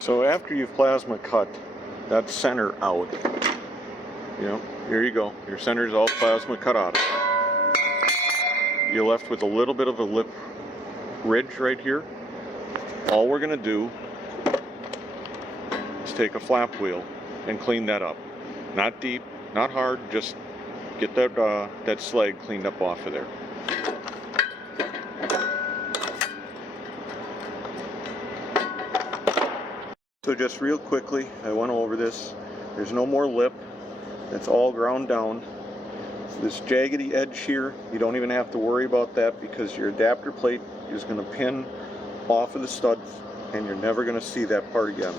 So after you've plasma cut that center out, here you go. Your center's all plasma cut out. You're left with a little bit of a lip ridge right here. All we're going to do is take a flap wheel and clean that up. Not deep, not hard, just get that slag cleaned up off of there. So just real quickly, I went over this. There's no more lip. It's all ground down. This jaggedy edge here, you don't even have to worry about that because your adapter plate is going to pin off of the studs and you're never going to see that part again.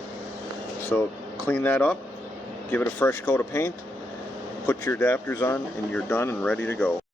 So clean that up, give it a fresh coat of paint, put your adapters on, and you're done and ready to go.